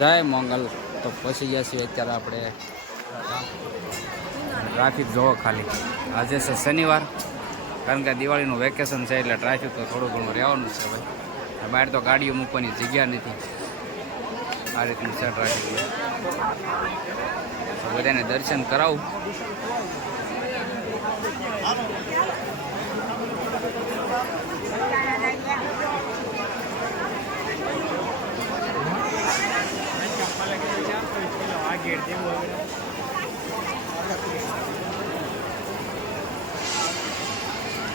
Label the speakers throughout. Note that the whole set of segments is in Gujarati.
Speaker 1: જય મંગલ. તો પહોંચી ગયા છીએ અત્યારે આપણે ટ્રાફિક જોવો ખાલી. આજે છે શનિવાર, કારણ કે દિવાળીનું વેકેશન છે એટલે ટ્રાફિક તો થોડું ઘણું રહેવાનું છે ભાઈ. બહાર તો ગાડીઓ મૂકવાની જગ્યા નથી. આ રીતનું છે ટ્રાફિક. બધાને દર્શન કરાવું.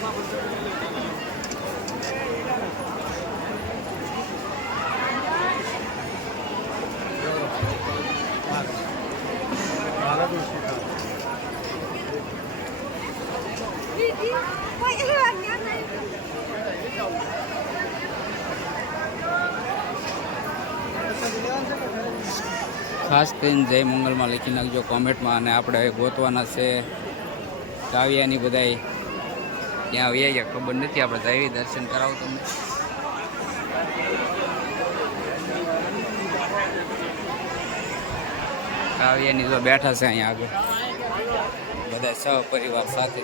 Speaker 1: ખાસ કરીને જય મંગલમાં લખી નાખજો કોમેન્ટમાં અને આપણે ગોતવાના છે કાવ્યાની બધાય. ક્યાં આવ્યા ગયા ખબર નથી, આપણે જઈ દર્શન કરાવું તમને. કાવ્યાની જો બેઠા છે અહીંયા આગળ. બધા સહપરિવાર સાથે.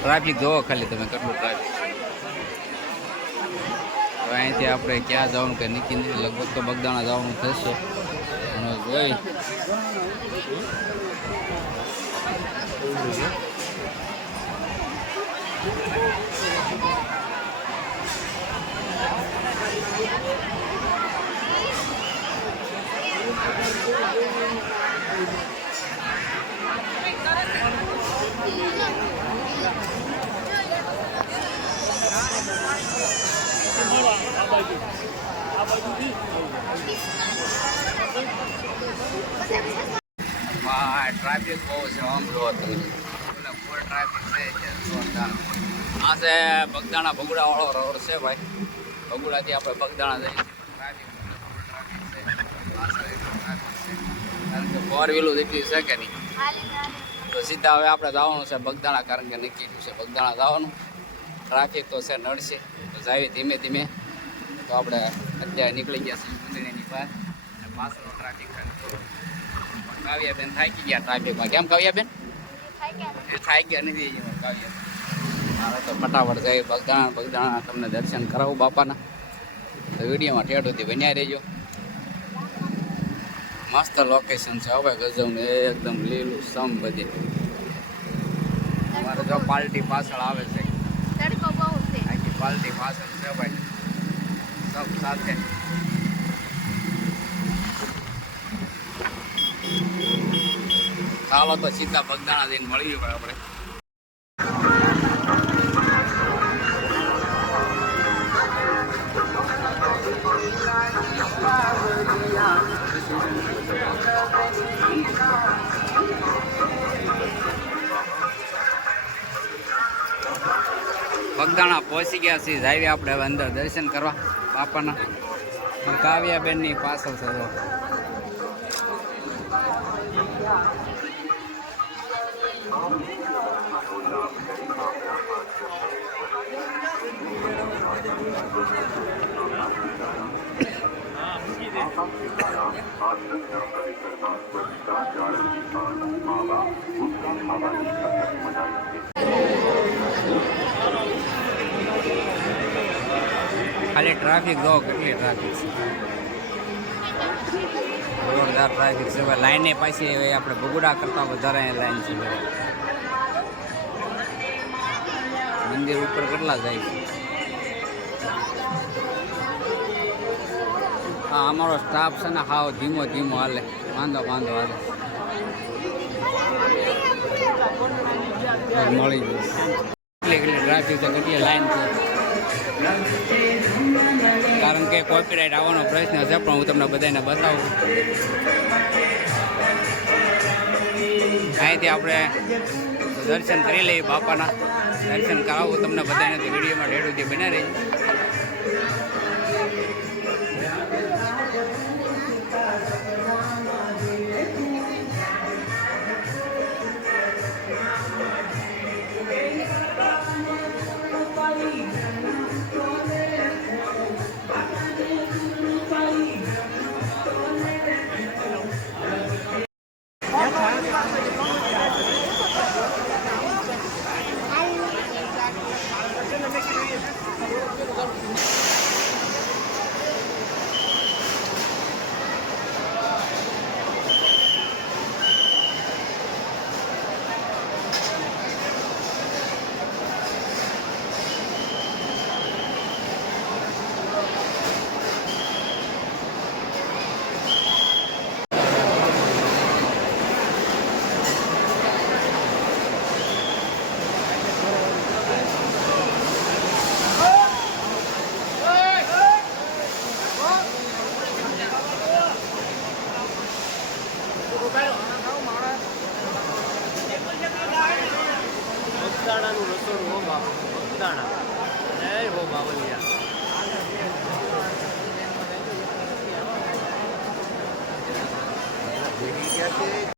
Speaker 1: ટ્રાફિક જોવો ખાલી તમે, કેટલું ટ્રાફિક અહીંથી આપણે ક્યાં જવાનું કે નક્કી નથી લગભગ તો બગદાણા જવાનું થશે. અને જોઈ. ટ્રાફિક બહુ છે આમ ફૂલ ટ્રાફિક છે. છે બગદાણા બગુડા વાળો રોડ છે ભાઈ ભગુડાથી આપણે બગદાણા જઈએ કારણ કે ફોર વ્હીલું એટલી છે કે નહીં તો સીધા હવે આપણે જવાનું છે બગદાણા કારણ કે નક્કી છે બગદાણા જવાનું ટ્રાફિક તો છે નડશે તો જાવી ધીમે ધીમે. તો આપણે અત્યારે નીકળી ગયા છીએ મંદિરની બહાર. અને પાછળ ટ્રાફિક કાવ્યાબેન થાકી ગયા ટ્રાફિકમાં. કેમ કાવ્યાબેન? એ થાકી ગયા નથી કાવ્યા મારે તો ફટાફટ જાય બગદાણા બગદાણા તમને દર્શન કરાવું બાપાના. તો વિડીયોમાં ઠેઠ સુધી બન્યા રહેજો. મસ્ત લોકેશન છે હવે ગજવનું એકદમ લીલું સમ બધી. અમારે જો પાર્ટી પાછળ આવે છે. આખી પાર્ટી છે ભાઈ. સબ સાથે. ચાલો તો સીધા બગદાણા જઈને મળીએ ભાઈ આપણે. બગદાણા પહોંચી ગયા છીએ. જાય આપણે હવે અંદર દર્શન કરવા. બાપાના. કાવ્યાબેનની પાછળ છે જો. ખાલી ટ્રાફિક, જો કેટલી ટ્રાફિક છે. જોરદાર ટ્રાફિક છે. હવે લાઈને પાછી આપણે બગુડા કરતાં વધારે લાઈન છે. મંદિર ઉપર કેટલા જાય છે? હા, અમારો સ્ટાફ છે ને હાવ ધીમો ધીમો હાલે. વાંધો વાંધો, હાલે. મળી જશે. કેટલી કેટલી ટ્રાફિક છે, કેટલી લાઈન છે? કારણ કે કોપીરાઇટ આવવાનો પ્રશ્ન છે, પણ હું તમને બધાને બતાવું. અહીંથી આપણે દર્શન કરી લઈએ બાપાના. દર્શન કરાવું, તમને બધાને વિડીયોમાં રેડું જે બના રહી મગદાણાનું
Speaker 2: રસોડું હો બાપ મગદાણા જય હો બાવલિયા
Speaker 1: ભેગી ગયા છે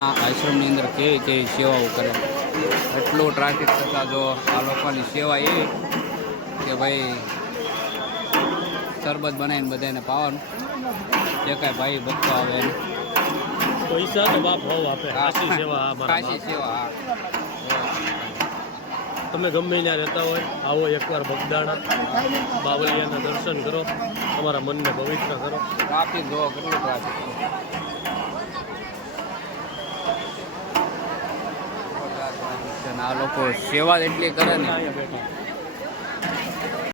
Speaker 1: આશ્રમની અંદર કેવી કેવી સેવાઓ કરે? એટલું ટ્રાફિક થતાં જો આ લોકોની સેવા એ કે ભાઈ શરબત બનાવીને બધાને પાવાનું. જે કાંઈ ભાઈ ભક્તો આવે એને
Speaker 2: પૈસા તો બાપ હોવ આપે. કાશી સેવા
Speaker 1: કાશી સેવા હા.
Speaker 2: તમે ગમે ત્યાં રહેતા હોય, આવો એકવાર બગદાણા, બાવલિયાના દર્શન કરો, તમારા મનને પવિત્ર કરો.
Speaker 1: ટ્રાફિક જો કેટલું ટ્રાફિક આ લોકો સેવા એટલી કરે ને.
Speaker 2: અહીંયા બેઠા